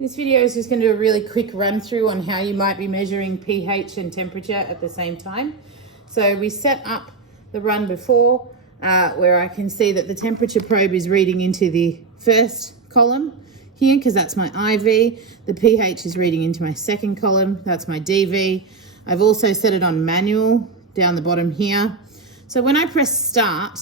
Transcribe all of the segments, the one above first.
This video is just going to do a really quick run through on how you might be measuring pH and temperature at the same time. So we set up the run before where I can see that the temperature probe is reading into the first column here because that's my IV. The pH is reading into my second column, that's my DV. I've also set it on manual down the bottom here. So when I press start,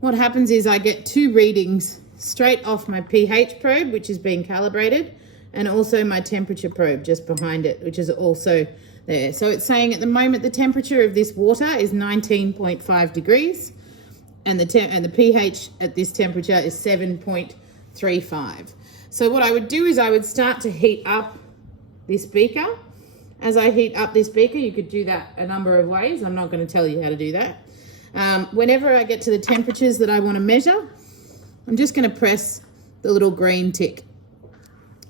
what happens is I get two readings straight off my pH probe, which is being calibrated, and also my temperature probe just behind it, which is also there. So it's saying at the moment the temperature of this water is 19.5 degrees and the pH at this temperature is 7.35. So what I would do is I would start to heat up this beaker. As I heat up this beaker, you could do that a number of ways. I'm not going to tell you how to do that. Whenever I get to the temperatures that I want to measure, I'm just going to press the little green tick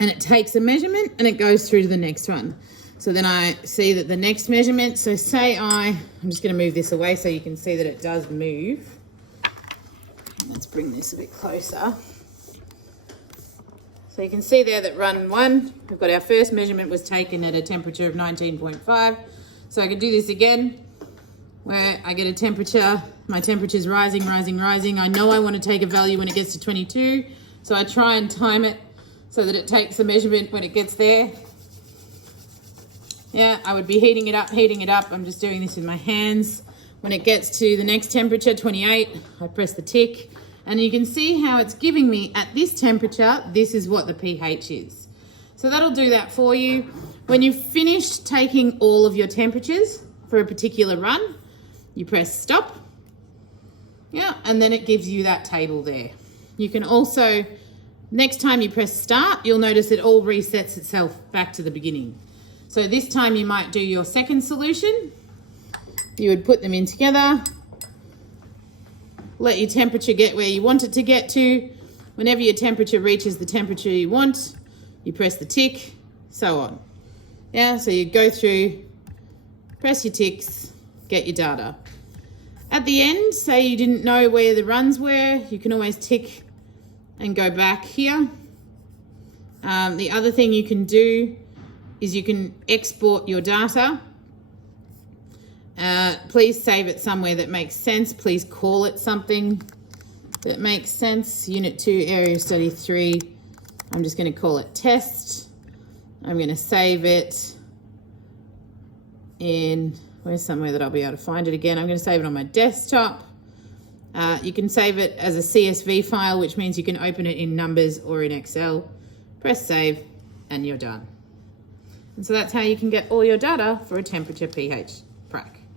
and it takes a measurement and it goes through to the next one. So then I see that the next measurement, so say I'm just going to move this away so you can see that it does move. Let's bring this a bit closer. So you can see there that run one, we've got our first measurement was taken at a temperature of 19.5. So I can do this again where I get a temperature, my temperature's rising, rising, rising. I know I want to take a value when it gets to 22. So I try and time it so that it takes a measurement when it gets there. Yeah, I would be heating it up, heating it up. I'm just doing this with my hands. When it gets to the next temperature, 28, I press the tick. And you can see how it's giving me at this temperature, this is what the pH is. So that'll do that for you. When you've finished taking all of your temperatures for a particular run, you press stop. Yeah, and then it gives you that table there. You can also, next time you press start, you'll notice it all resets itself back to the beginning. So this time you might do your second solution. You would put them in together. Let your temperature get where you want it to get to. Whenever your temperature reaches the temperature you want, you press the tick, so on. Yeah, so you go through, press your ticks, get your data. At the end, say you didn't know where the runs were, you can always tick and go back here. The other thing you can do is you can export your data. Please save it somewhere that makes sense. Please call it something that makes sense. Unit 2, Area Study 3. I'm just going to call it test. I'm going to save it in, where's somewhere that I'll be able to find it again. I'm going to save it on my desktop. You can save it as a CSV file, which means you can open it in Numbers or in Excel. Press save and you're done. And so that's how you can get all your data for a temperature pH prac.